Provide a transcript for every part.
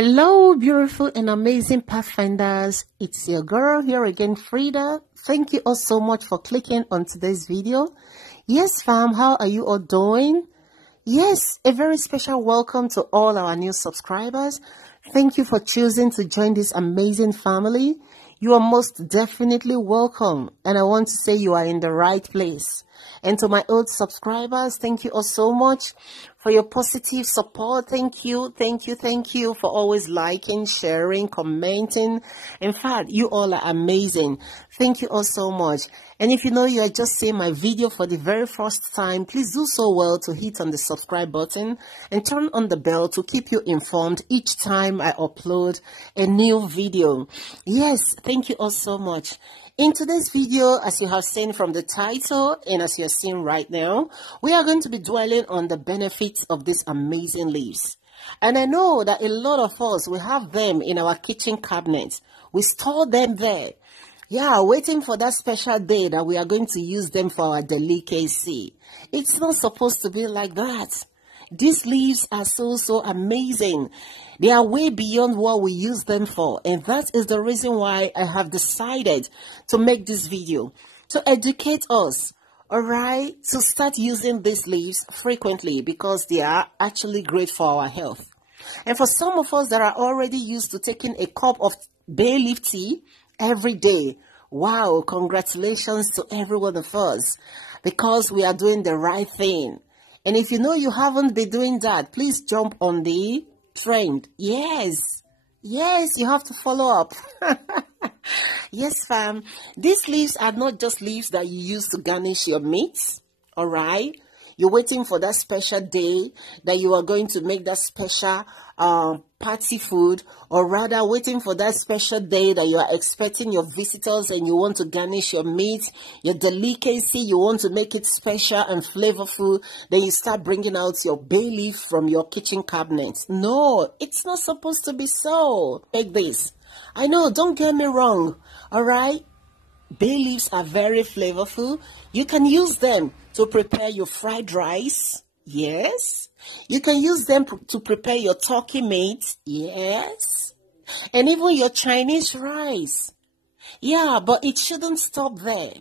Hello, beautiful and amazing Pathfinders. It's your girl here again, Frida. Thank you all so much for clicking on today's video. Yes, fam, how are you all doing? Yes, a very special welcome to all our new subscribers. Thank you for choosing to join this amazing family. You are most definitely welcome, and I want to say you are in the right place. And to my old subscribers, thank you all so much for your positive support. Thank you for always liking, sharing, commenting. In fact, you all are amazing. Thank you all so much. And if you know you are just seeing my video for the very first time, please do so well to hit on the subscribe button and turn on the bell to keep you informed each time I upload a new video. Yes, thank you all so much. In today's video, as you have seen from the title and as you're seeing right now, we are going to be dwelling on the benefits of these amazing leaves. And I know that a lot of us, we have them in our kitchen cabinet. We store them there. Yeah, waiting for that special day that we are going to use them for our delicacy. It's not supposed to be like that. These leaves are so amazing. They are way beyond what we use them for. And that is the reason why I have decided to make this video. To educate us, alright? To start using these leaves frequently because they are actually great for our health. And for some of us that are already used to taking a cup of bay leaf tea every day, wow, congratulations to every one of us because we are doing the right thing. And if you know you haven't been doing that, please jump on the trend. Yes, you have to follow up. Yes, fam. These leaves are not just leaves that you use to garnish your meats, all right? You're waiting for that special day that you are going to make that special party food, or rather waiting for that special day that you are expecting your visitors and you want to garnish your meat, your delicacy, you want to make it special and flavorful, then you start bringing out your bay leaf from your kitchen cabinet. No, it's not supposed to be so. Like this. I know, don't get me wrong, all right? Bay leaves are very flavorful. You can use them to prepare your fried rice. Yes. You can use them to prepare your turkey meat. Yes. And even your Chinese rice. Yeah, but it shouldn't stop there.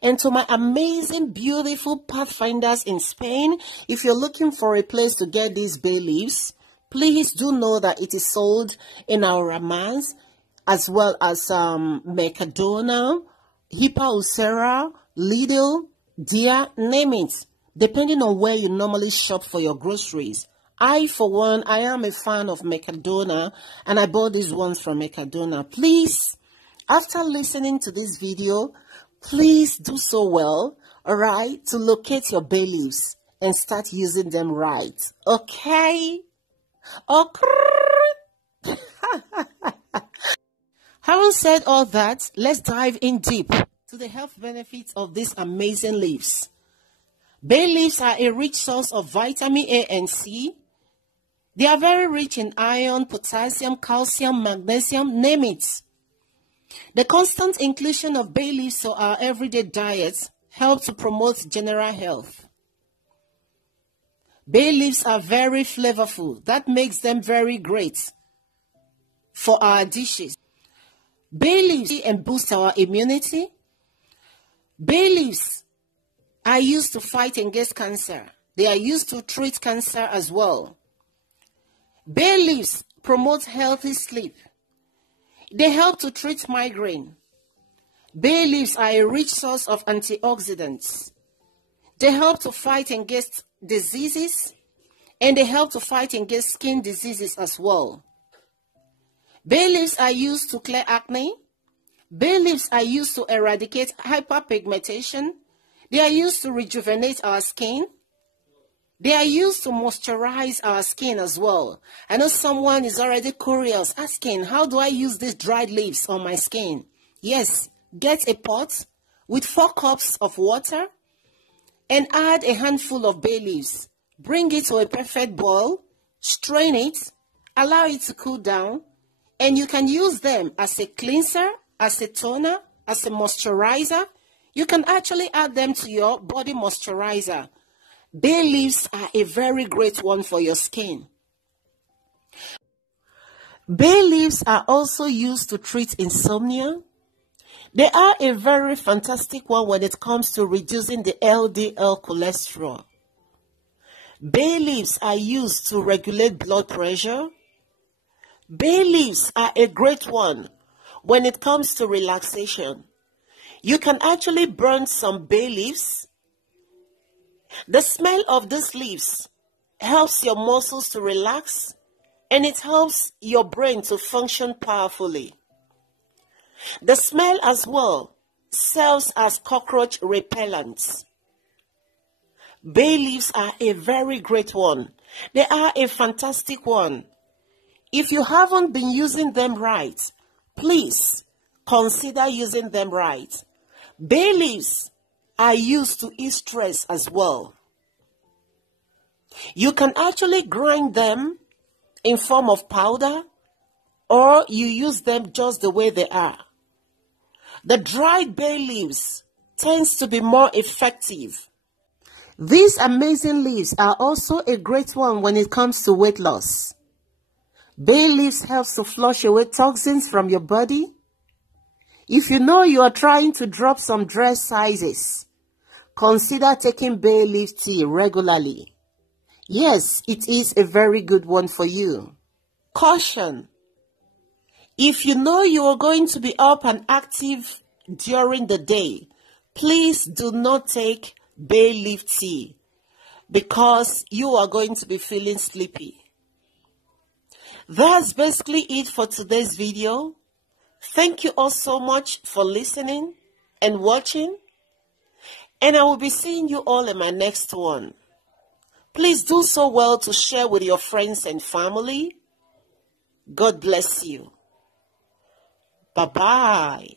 And to my amazing, beautiful Pathfinders in Spain, if you're looking for a place to get these bay leaves, please do know that it is sold in our Ramaz, as well as Mercadona, Eseosa, Lidl, Dia, name it, depending on where you normally shop for your groceries. I, for one, I am a fan of Mercadona, and I bought these ones from Mercadona. Please, after listening to this video, please do so well, all right, to locate your bay leaves and start using them right. Okay? Okay. Having said all that, let's dive in deep to the health benefits of these amazing leaves. Bay leaves are a rich source of vitamin A and C. They are very rich in iron, potassium, calcium, magnesium, name it. The constant inclusion of bay leaves to our everyday diet helps to promote general health. Bay leaves are very flavorful. That makes them very great for our dishes. Bay leaves and boost our immunity. Bay leaves are used to fight against cancer. They are used to treat cancer as well. Bay leaves promote healthy sleep. They help to treat migraine. Bay leaves are a rich source of antioxidants. They help to fight against diseases, and they help to fight against skin diseases as well. Bay leaves are used to clear acne. Bay leaves are used to eradicate hyperpigmentation. They are used to rejuvenate our skin. They are used to moisturize our skin as well. I know someone is already curious, asking, how do I use these dried leaves on my skin? Yes, get a pot with 4 cups of water and add a handful of bay leaves. Bring it to a perfect boil, strain it, allow it to cool down, and you can use them as a cleanser, as a toner, as a moisturizer. You can actually add them to your body moisturizer. Bay leaves are a very great one for your skin. Bay leaves are also used to treat insomnia. They are a very fantastic one when it comes to reducing the LDL cholesterol. Bay leaves are used to regulate blood pressure. Bay leaves are a great one when it comes to relaxation. You can actually burn some bay leaves. The smell of these leaves helps your muscles to relax, and it helps your brain to function powerfully. The smell as well serves as cockroach repellents. Bay leaves are a very great one. They are a fantastic one. If you haven't been using them right, please consider using them right. Bay leaves are used to ease stress as well. You can actually grind them in form of powder, or you use them just the way they are. The dried bay leaves tends to be more effective. These amazing leaves are also a great one when it comes to weight loss. Bay leaves helps to flush away toxins from your body. If you know you are trying to drop some dress sizes, consider taking bay leaf tea regularly. Yes, it is a very good one for you. Caution: if you know you are going to be up and active during the day, please do not take bay leaf tea because you are going to be feeling sleepy. That's basically it for today's video. Thank you all so much for listening and watching, and I will be seeing you all in my next one. Please do so well to share with your friends and family. God bless you. Bye-bye.